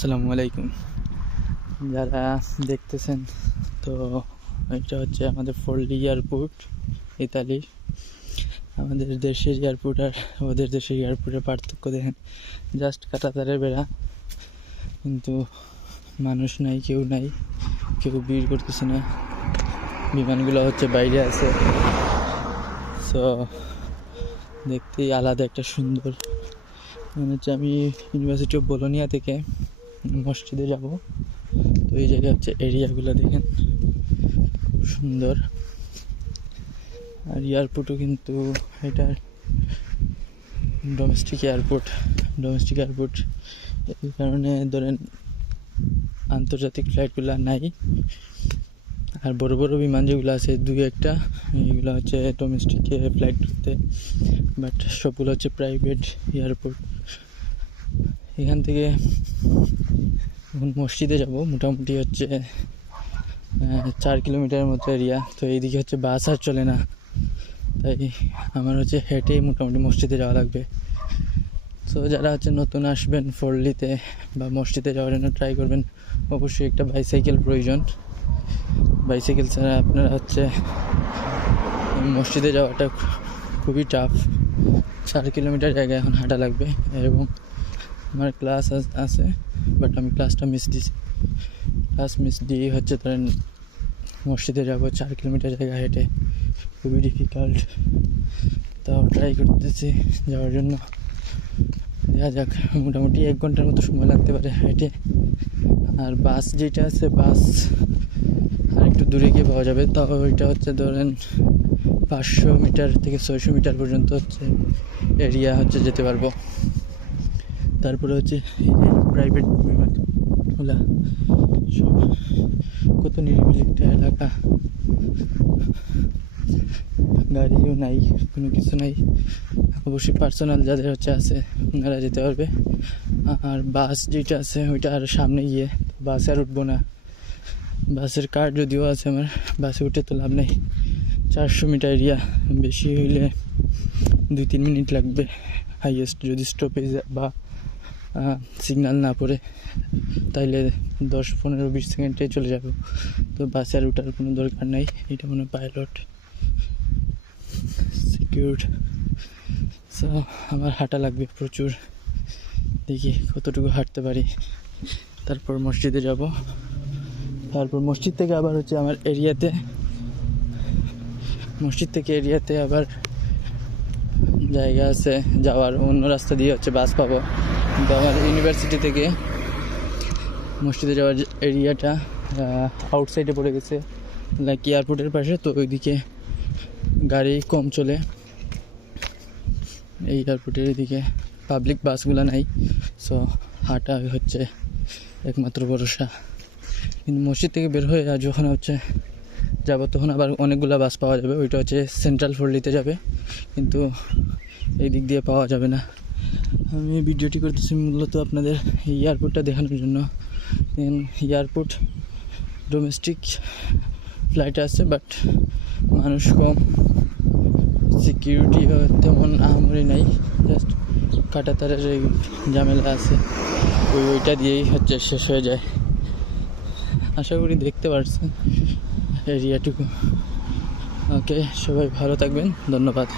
আসসালামু আলাইকুম। যারা দেখতেছেন, তো এটা হচ্ছে আমাদের ফোর্লি এয়ারপোর্ট, ইতালির। আমাদের দেশের এয়ারপোর্ট আর ওদের দেশের এয়ারপোর্টের পার্থক্য দেখেন। জাস্ট কাটাতারের বেড়া, কিন্তু মানুষ নাই, কেউ নাই, কেউ ভিড় করতেছে না। বিমানগুলো হচ্ছে বাইরে আছে। সো দেখতেই আলাদা একটা সুন্দর। মনে হচ্ছে আমি ইউনিভার্সিটি অফ বোলোনিয়া থেকে মসজিদে যাব। তো এই জায়গায় হচ্ছে এরিয়াগুলো দেখেন। সুন্দর। আর এয়ারপোর্টও কিন্তু এটা ডোমেস্টিক এয়ারপোর্ট ডোমেস্টিক এয়ারপোর্ট এই কারণে ধরেন আন্তর্জাতিক ফ্লাইটগুলো নাই। আর বড় বড় বিমান যেগুলো আছে, দুই একটা, এগুলো হচ্ছে ডোমেস্টিক ফ্লাইট করতে বাট সবগুলো হচ্ছে প্রাইভেট এয়ারপোর্ট এখান থেকে এখন মসজিদে যাব। মোটামুটি হচ্ছে চার কিলোমিটারের মতো এরিয়া তো এইদিকে হচ্ছে বাস আর চলে না। তাই আমার হচ্ছে হেঁটেই মোটামুটি মসজিদে যাওয়া লাগবে। তো যারা হচ্ছে নতুন আসবেন ফরলিতে বা মসজিদে যাওয়ার জন্য ট্রাই করবেন, অবশ্যই একটা বাইসাইকেল প্রয়োজন। বাইসাইকেল ছাড়া আপনারা হচ্ছে মসজিদে যাওয়াটা খুবই টাফ চার কিলোমিটার জায়গা এখন হাঁটা লাগবে। এবং আমার ক্লাস আছে বাট আমি ক্লাসটা মিস দিছি। ক্লাস মিস দিয়ে হচ্ছে ধরেন মসজিদে যাব, চার কিলোমিটার জায়গা হেঁটে। খুবই ডিফিকাল্ট তাও ট্রাই করতেছি যাওয়ার জন্য। দেখা যাক, মোটামুটি এক ঘণ্টার মতো সময় লাগতে পারে হেঁটে। আর বাস যেটা আছে বাস আর একটু দূরে গিয়ে পাওয়া যাবে। তাও ওইটা হচ্ছে ধরেন পাঁচশো মিটার থেকে ছয়শো মিটার পর্যন্ত হচ্ছে এরিয়া হচ্ছে যেতে পারব। তারপরে হচ্ছে প্রাইভেট বিমানগুলা সব কত নিরিবিলি একটা এলাকা। গাড়িও নাই, কোনো কিছু নাই। অবশ্যই পার্সোনাল যাদের হচ্ছে আছে, ওনারা যেতে পারবে। আর বাস যেটা আছে, ওইটা আর সামনে গিয়ে বাসে আর উঠবো না। বাসের কার্ড যদিও আছে আমার বাসে উঠে তো লাভ নেই। চারশো মিটার এরিয়া বেশি হইলে দুই তিন মিনিট লাগবে। হাইয়েস্ট যদি স্টপেজ বা সিগন্যাল না পড়ে, তাইলে দশ পনেরো বিশ সেকেন্ডে চলে যাবে। তো বাসে আর ওঠার কোনো দরকার নাই, এটা মনে পাইলট সিকিউর সো আমার হাঁটা লাগবে প্রচুর। দেখি কতটুকু হাঁটতে পারি। তারপর মসজিদে যাব। তারপর মসজিদ থেকে আবার হচ্ছে আমার এরিয়াতে, মসজিদ থেকে এরিয়াতে আবার জায়গা আছে, যাওয়ার অন্য রাস্তা দিয়ে হচ্ছে বাস পাবো। আমার ইউনিভার্সিটি থেকে মসজিদে যাওয়ার এরিয়াটা আউটসাইডে পড়ে গেছে লাইক এয়ারপোর্টের পাশে, তো ওইদিকে গাড়ি কম চলে। এই এয়ারপোর্টের এদিকে পাবলিক বাসগুলো নাই সো হাঁটা হচ্ছে একমাত্র ভরসা। কিন্তু মসজিদ থেকে বের হয়ে আর যখন হচ্ছে যাব, তখন আবার অনেকগুলো বাস পাওয়া যাবে, ওইটা হচ্ছে সেন্ট্রাল ফোরলিতে যাবে, কিন্তু এই দিক দিয়ে পাওয়া যাবে না। আমি ভিডিওটি করতেছি মূলত আপনাদের এয়ারপোর্টটা দেখানোর জন্য। এয়ারপোর্ট ডোমেস্টিক ফ্লাইট আছে বাট মানুষ কম। সিকিউরিটি তেমন আহামরি নাই জাস্ট কাটা কাটাতারের এই ঝামেলা আছে। ওই ওইটা দিয়েই হচ্ছে শেষ হয়ে যায়। আশা করি দেখতে পারছেন এরিয়াটুকু। ওকে সবাই ভালো থাকবেন, ধন্যবাদ।